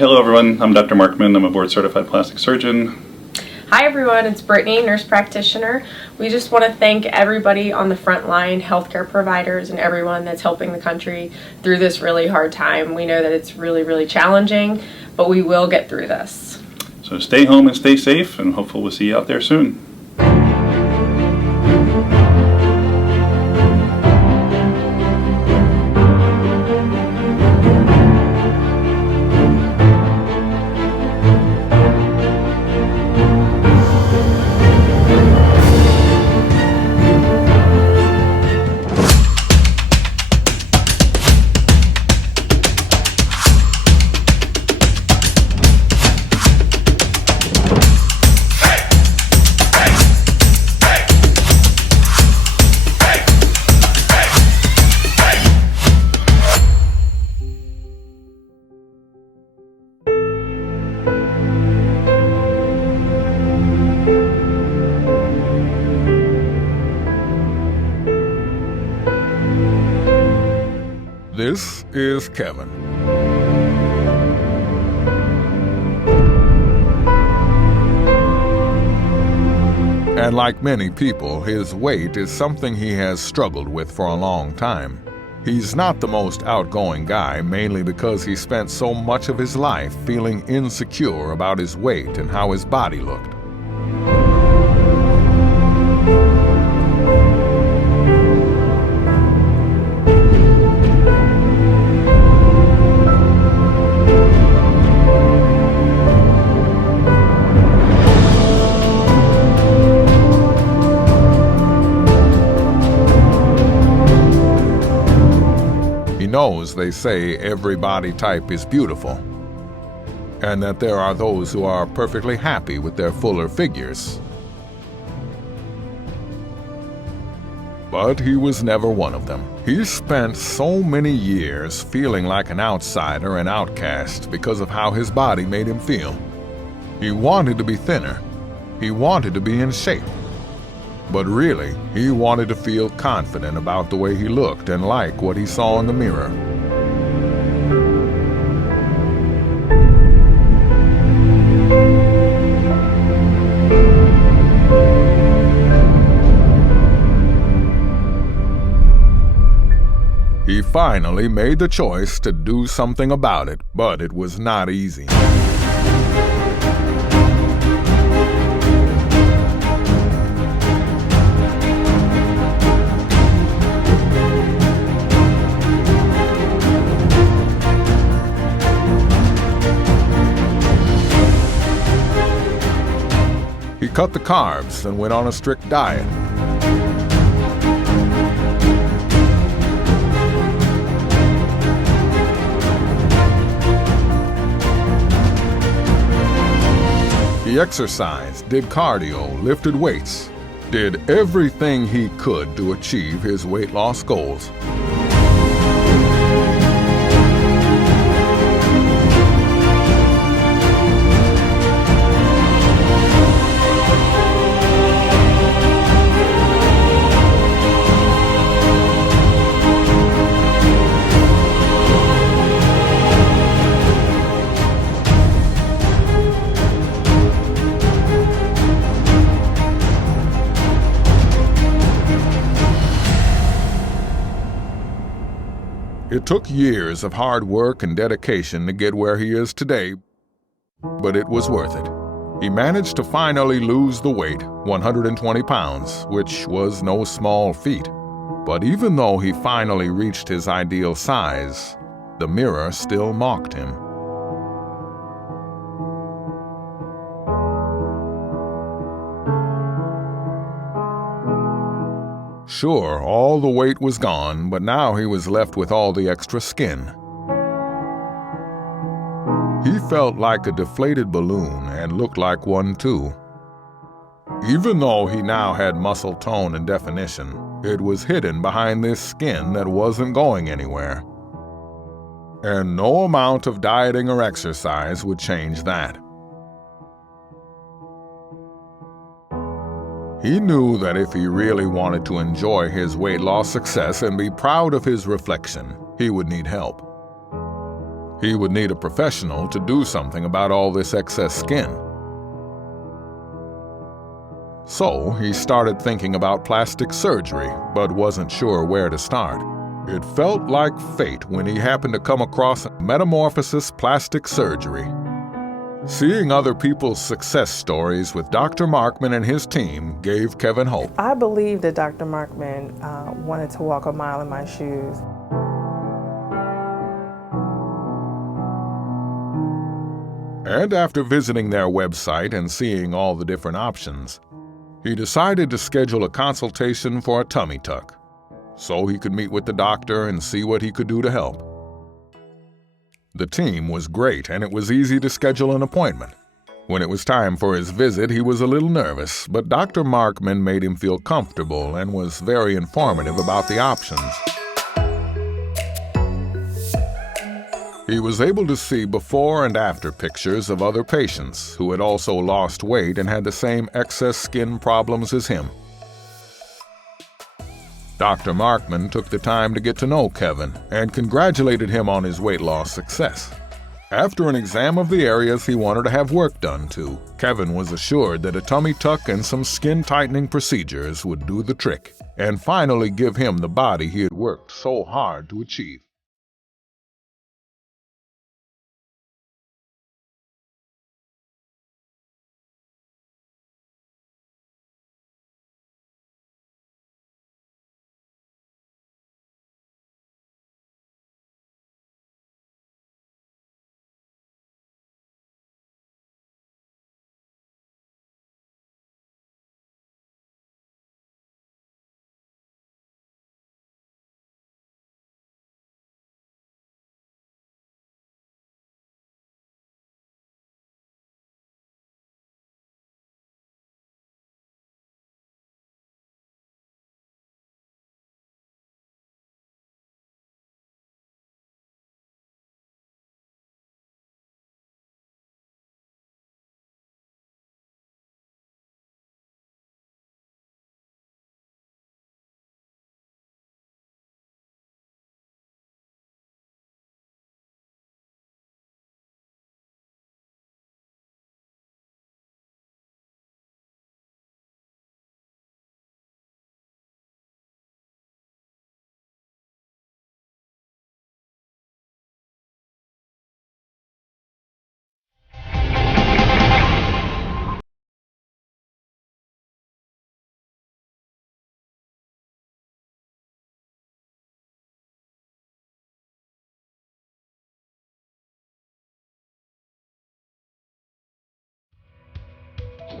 hello everyone. I'm Dr. Markmann. I'm a board-certified plastic surgeon. Hi everyone, it's Brittany, nurse practitioner. We just want to thank everybody on the front line, healthcare providers, and everyone that's helping the country through this really hard time. We know that it's really, really challenging, but we will get through this. So stay home and stay safe, and hopefully we'll see you out there soon. This is Kevin. And like many people, his weight is something he has struggled with for a long time. He's not the most outgoing guy, mainly because he spent so much of his life feeling insecure about his weight and how his body looked. He knows they say every body type is beautiful, and that there are those who are perfectly happy with their fuller figures. But he was never one of them. He spent so many years feeling like an outsider and outcast because of how his body made him feel. He wanted to be thinner. He wanted to be in shape. But really, he wanted to feel confident about the way he looked and like what he saw in the mirror. He finally made the choice to do something about it, but it was not easy. He cut the carbs and went on a strict diet. He exercised, did cardio, lifted weights, did everything he could to achieve his weight loss goals. It took years of hard work and dedication to get where he is today, but it was worth it. He managed to finally lose the weight, 120 pounds, which was no small feat. But even though he finally reached his ideal size, the mirror still mocked him. Sure, all the weight was gone, but now he was left with all the extra skin. He felt like a deflated balloon and looked like one too. Even though he now had muscle tone and definition, it was hidden behind this skin that wasn't going anywhere. And no amount of dieting or exercise would change that. He knew that if he really wanted to enjoy his weight loss success and be proud of his reflection, he would need help. He would need a professional to do something about all this excess skin. So he started thinking about plastic surgery, but wasn't sure where to start. It felt like fate when he happened to come across Metamorphosis plastic surgery. Seeing other people's success stories with Dr. Markmann and his team gave Kevin hope. I believe that Dr. Markmann wanted to walk a mile in my shoes. And after visiting their website and seeing all the different options, he decided to schedule a consultation for a tummy tuck, so he could meet with the doctor and see what he could do to help. The team was great, and it was easy to schedule an appointment. When it was time for his visit, he was a little nervous, but Dr. Markmann made him feel comfortable and was very informative about the options. He was able to see before and after pictures of other patients who had also lost weight and had the same excess skin problems as him. Dr. Markmann took the time to get to know Kevin and congratulated him on his weight loss success. After an exam of the areas he wanted to have work done to, Kevin was assured that a tummy tuck and some skin-tightening procedures would do the trick and finally give him the body he had worked so hard to achieve.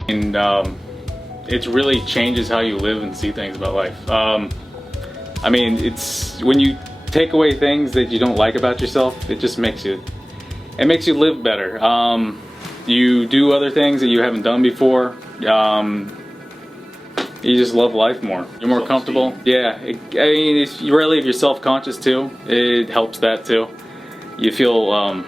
And it really changes how you live and see things about life. I mean, it's when you take away things that you don't like about yourself, it just makes you live better. You do other things that you haven't done before. You just love life more. You're more comfortable. Yeah, I mean, you really, if you're self-conscious too, it helps that too. You feel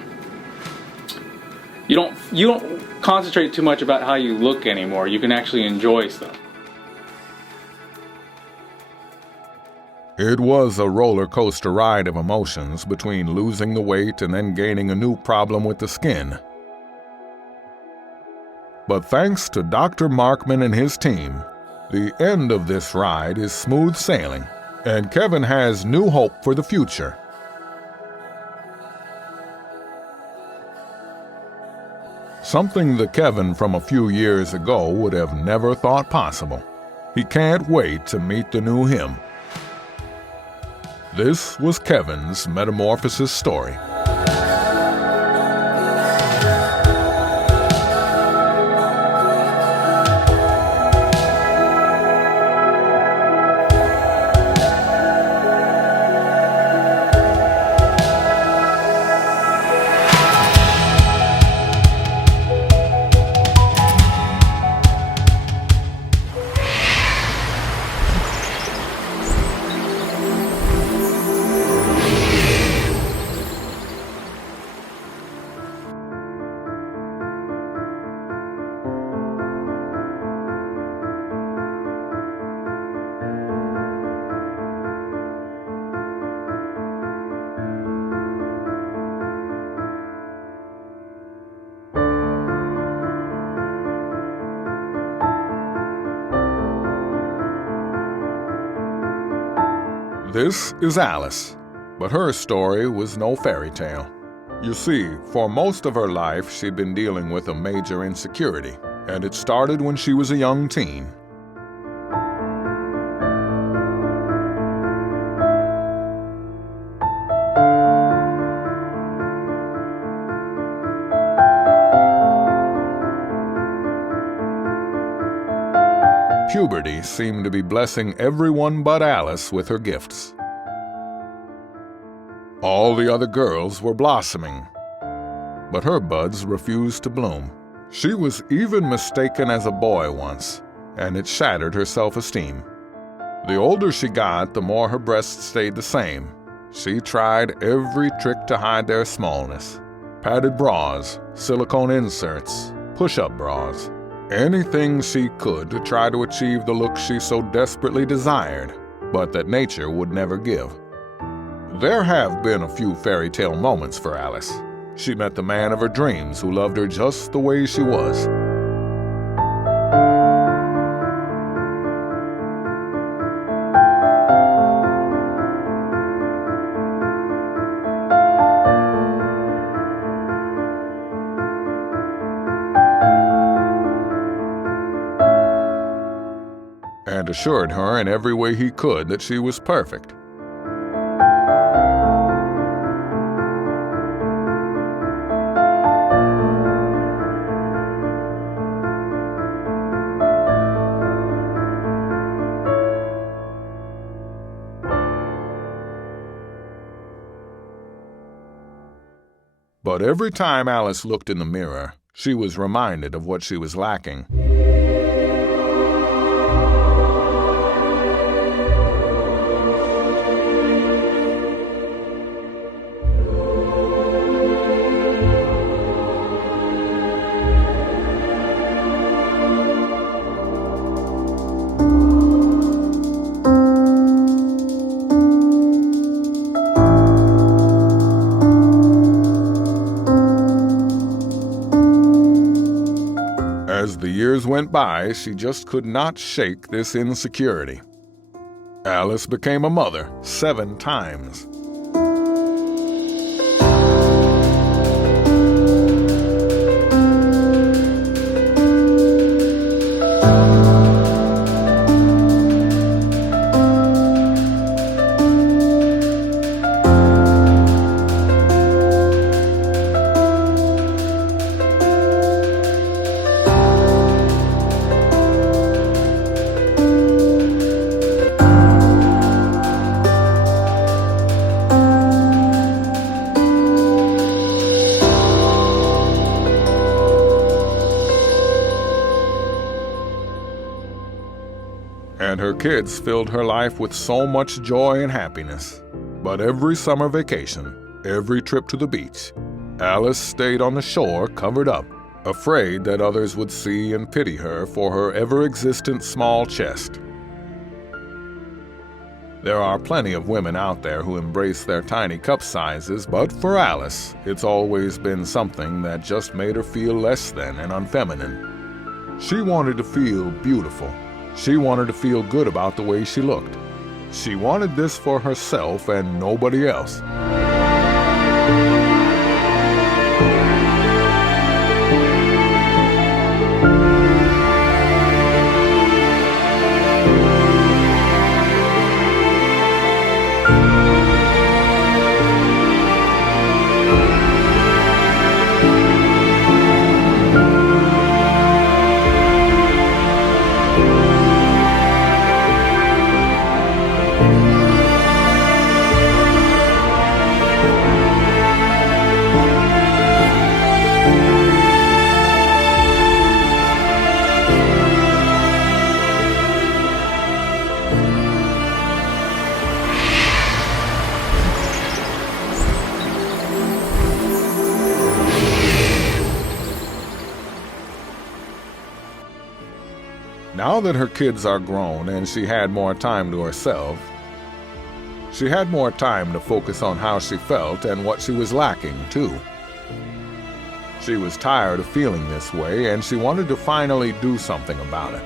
you don't concentrate too much about how you look anymore. You can actually enjoy stuff. It was a roller coaster ride of emotions between losing the weight and then gaining a new problem with the skin. But thanks to Dr. Markmann and his team, the end of this ride is smooth sailing, and Kevin has new hope for the future. Something that Kevin from a few years ago would have never thought possible. He can't wait to meet the new him. This was Kevin's Metamorphosis story. This is Alice, but her story was no fairy tale. You see, for most of her life, she'd been dealing with a major insecurity, and it started when she was a young teen. Puberty seemed to be blessing everyone but Alice with her gifts. All the other girls were blossoming, but her buds refused to bloom. She was even mistaken as a boy once, and it shattered her self-esteem. The older she got, the more her breasts stayed the same. She tried every trick to hide their smallness. Padded bras, silicone inserts, push-up bras. Anything she could to try to achieve the look she so desperately desired, but that nature would never give. There have been a few fairy tale moments for Alice. She met the man of her dreams who loved her just the way she was. And assured her in every way he could that she was perfect. But every time Alice looked in the mirror, she was reminded of what she was lacking. As the years went by, she just could not shake this insecurity. Alice became a mother 7 times. And her kids filled her life with so much joy and happiness. But every summer vacation, every trip to the beach, Alice stayed on the shore covered up, afraid that others would see and pity her for her ever-existent small chest. There are plenty of women out there who embrace their tiny cup sizes, but for Alice, it's always been something that just made her feel less than and unfeminine. She wanted to feel beautiful. She wanted to feel good about the way she looked. She wanted this for herself and nobody else. Now that her kids are grown and she had more time to herself, she had more time to focus on how she felt and what she was lacking, too. She was tired of feeling this way, and she wanted to finally do something about it.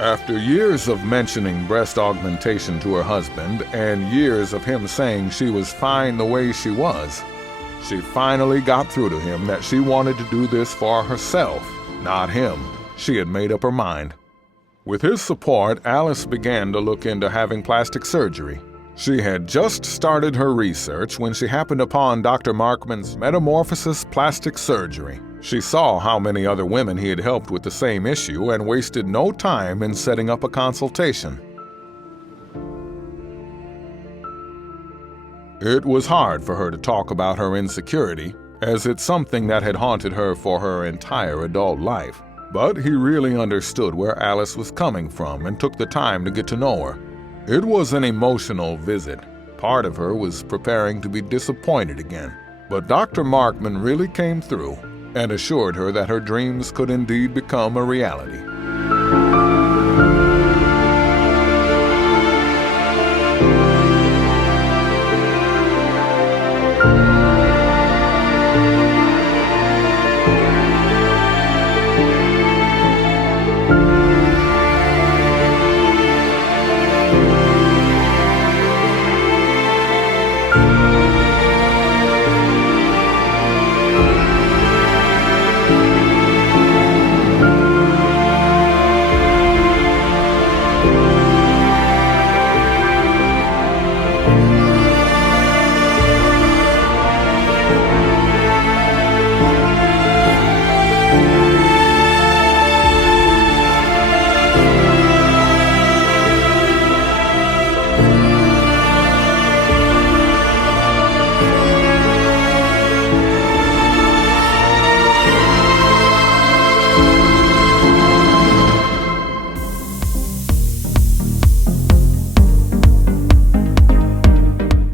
After years of mentioning breast augmentation to her husband and years of him saying she was fine the way she was, she finally got through to him that she wanted to do this for herself, not him. She had made up her mind. With his support, Alice began to look into having plastic surgery. She had just started her research when she happened upon Dr. Markmann's Metamorphosis plastic surgery. She saw how many other women he had helped with the same issue and wasted no time in setting up a consultation. It was hard for her to talk about her insecurity, as it's something that had haunted her for her entire adult life. But he really understood where Alice was coming from and took the time to get to know her. It was an emotional visit. Part of her was preparing to be disappointed again. But Dr. Markmann really came through and assured her that her dreams could indeed become a reality.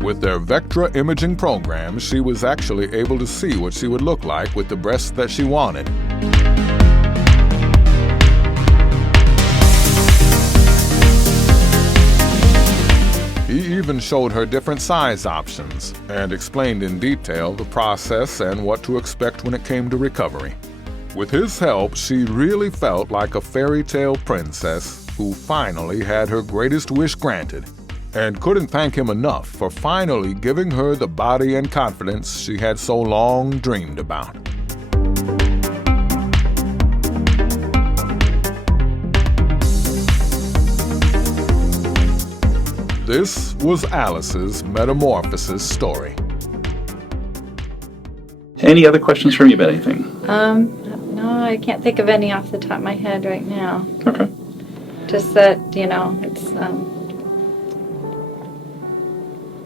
With their Vectra imaging program, she was actually able to see what she would look like with the breasts that she wanted. He even showed her different size options and explained in detail the process and what to expect when it came to recovery. With his help, she really felt like a fairy tale princess who finally had her greatest wish granted, and couldn't thank him enough for finally giving her the body and confidence she had so long dreamed about. This was Alice's Metamorphosis story. Any other questions from you about anything? No, I can't think of any off the top of my head right now. Okay. Just that, it's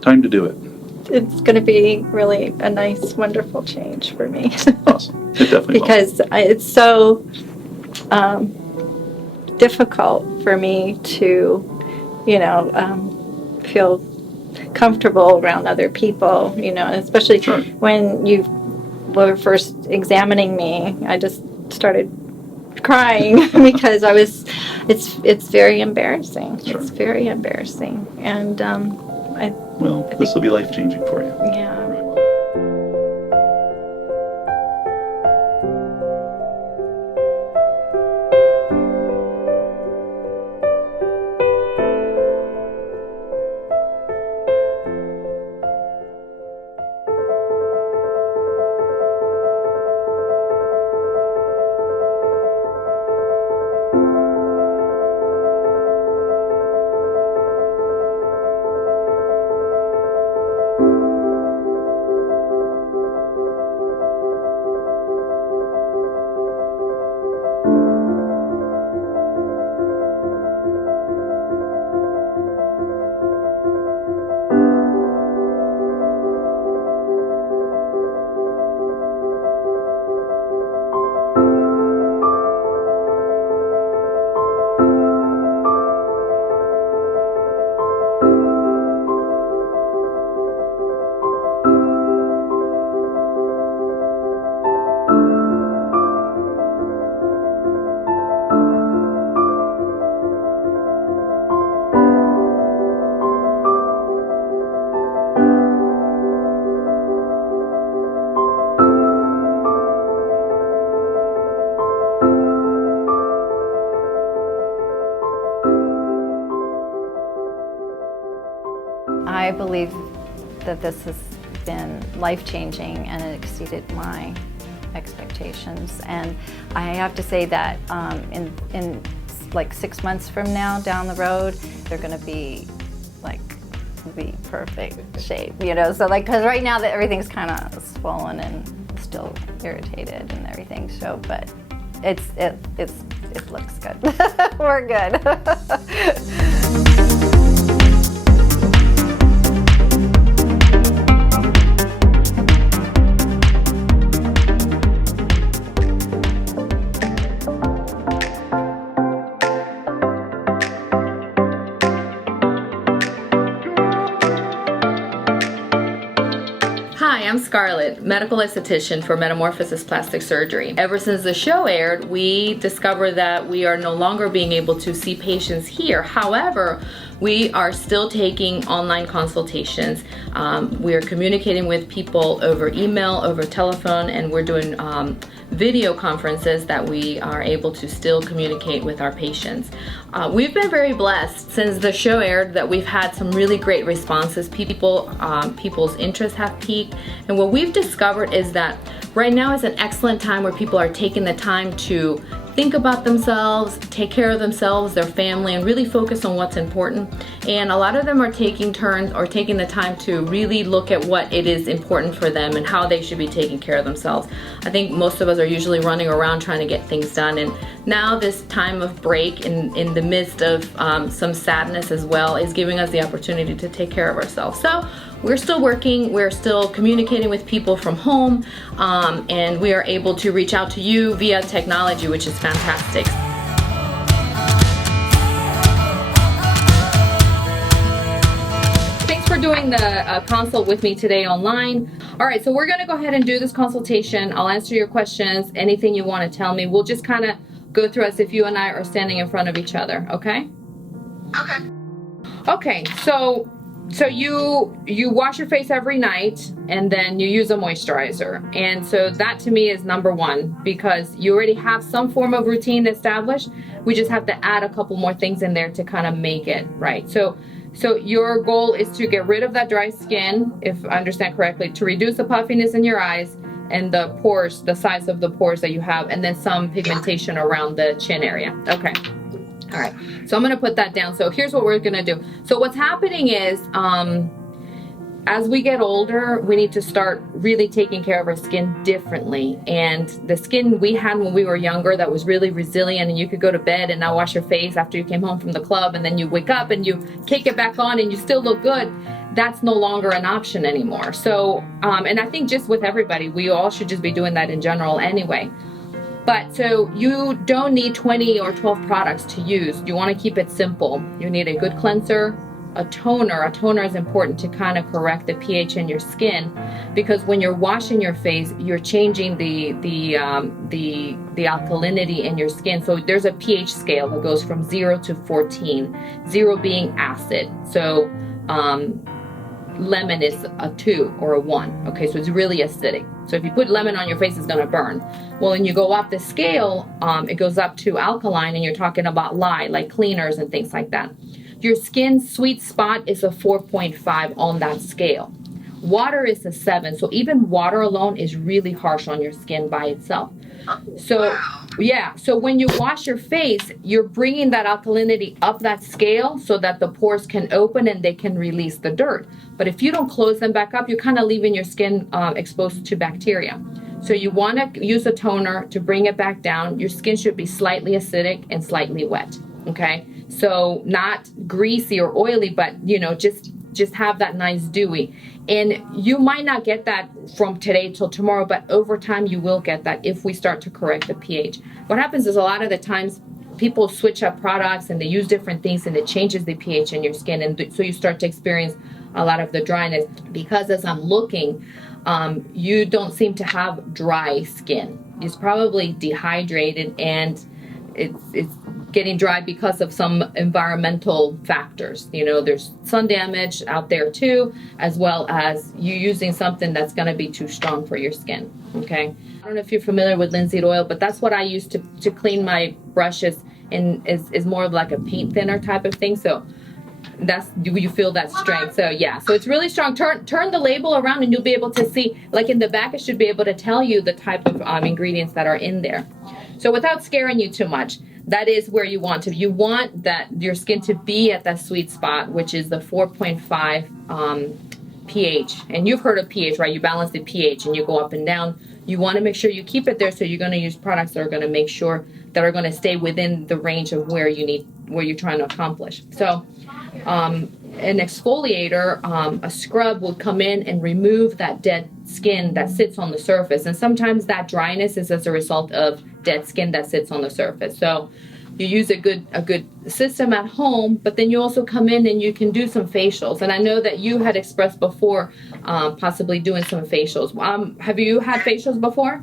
Time to do it. it's going to be really a nice, wonderful change for me. Awesome. It definitely Because it's so difficult for me to, feel comfortable around other people, especially Sure. when you were first examining me. I just started crying because it's very embarrassing. Sure. It's very embarrassing. And Well, this will be life-changing for you. yeah. I believe that this has been life-changing and it exceeded my expectations. And I have to say that in like 6 months from now down the road, they're going to be like the perfect shape, you know. So like, because right now that everything's kind of swollen and still irritated and everything. So, but it looks good. We're good. Hi, I'm Scarlett, medical esthetician for Metamorphosis Plastic Surgery. Ever since the show aired, we discovered that we are no longer being able to see patients here. However, we are still taking online consultations. We are communicating with people over email, over telephone, and we're doing video conferences that we are able to still communicate with our patients. We've been very blessed since the show aired that we've had some really great responses. People's interests have peaked, and what we've discovered is that right now is an excellent time where people are taking the time to think about themselves, take care of themselves, their family, and really focus on what's important. And a lot of them are taking turns or taking the time to really look at what it is important for them and how they should be taking care of themselves. I think most of us are usually running around trying to get things done, and now this time of break in the midst of some sadness as well is giving us the opportunity to take care of ourselves. So we're still working, we're still communicating with people from home, and we are able to reach out to you via technology, which is fantastic. Thanks for doing the consult with me today online. All right, so we're gonna go ahead and do this consultation. I'll answer your questions, anything you wanna tell me. We'll just kind of go through as if you and I are standing in front of each other, okay? Okay. Okay, so you wash your face every night and then you use a moisturizer. And so that to me is number one, because you already have some form of routine established. We just have to add a couple more things in there to kind of make it right. So your goal is to get rid of that dry skin, if I understand correctly, to reduce the puffiness in your eyes and the pores, the size of the pores that you have, and then some pigmentation around the chin area. Okay. All right, so I'm gonna put that down. So here's what we're gonna do. So what's happening is, as we get older, we need to start really taking care of our skin differently. And the skin we had when we were younger that was really resilient, and you could go to bed and not wash your face after you came home from the club, and then you wake up and you kick it back on and you still look good, that's no longer an option anymore. So, and I think just with everybody, we all should just be doing that in general anyway. But so you don't need 20 or 12 products to use. You want to keep it simple. You need a good cleanser, a toner. A toner is important to kind of correct the pH in your skin, because when you're washing your face, you're changing the alkalinity in your skin. So there's a pH scale that goes from 0 to 14, 0 being acid. So lemon is a 2 or a 1. Okay, so it's really acidic. So if you put lemon on your face, it's gonna burn. Well, when you go up the scale, it goes up to alkaline, and you're talking about lye, like cleaners and things like that. Your skin sweet spot is a 4.5 on that scale. Water is a 7, so even water alone is really harsh on your skin by itself. So yeah, so when you wash your face, you're bringing that alkalinity up that scale so that the pores can open and they can release the dirt. But if you don't close them back up, you're kind of leaving your skin exposed to bacteria. So you want to use a toner to bring it back down. Your skin should be slightly acidic and slightly wet, okay? So not greasy or oily, but you know, just have that nice dewy. And you might not get that from today till tomorrow, but over time you will get that if we start to correct the pH. What happens is a lot of the times people switch up products and they use different things, and it changes the pH in your skin, and so you start to experience a lot of the dryness. Because as I'm looking, you don't seem to have dry skin. It's probably dehydrated, and it's getting dry because of some environmental factors. You know, there's sun damage out there too, as well as you using something that's going to be too strong for your skin. Okay, I don't know if you're familiar with linseed oil, but that's what I use to clean my brushes, and is more of like a paint thinner type of thing. So You feel that strength. So yeah, so it's really strong. Turn the label around and you'll be able to see, like in the back, it should be able to tell you the type of ingredients that are in there. So without scaring you too much, that is where you want to. You want that your skin to be at that sweet spot, which is the 4.5 pH. And you've heard of pH, right? You balance the pH and you go up and down. You want to make sure you keep it there, so you're going to use products that are going to make sure that are going to stay within the range of where you're trying to accomplish. So an exfoliator, a scrub will come in and remove that dead skin that sits on the surface. And sometimes that dryness is as a result of dead skin that sits on the surface. So you use a good system at home, but then you also come in and you can do some facials. And I know that you had expressed before possibly doing some facials. Have you had facials before?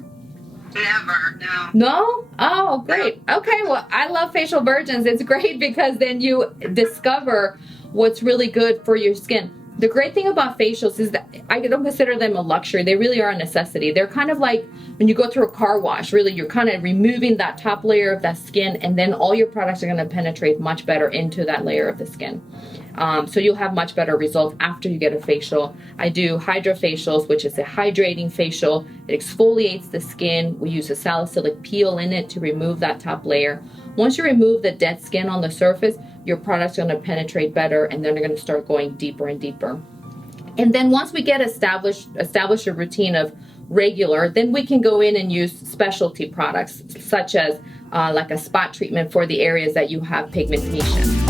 Never, no. No? Oh, great. Okay, well, I love facial virgins. It's great because then you discover what's really good for your skin. The great thing about facials is that I don't consider them a luxury. They really are a necessity. They're kind of like when you go through a car wash, really, you're kind of removing that top layer of that skin, and then all your products are going to penetrate much better into that layer of the skin. So you'll have much better results after you get a facial. I do hydrofacials, which is a hydrating facial. It exfoliates the skin. We use a salicylic peel in it to remove that top layer. Once you remove the dead skin on the surface, your product's going to penetrate better, and then they're going to start going deeper and deeper. And then once we get establish a routine of regular, then we can go in and use specialty products, such as like a spot treatment for the areas that you have pigmentation.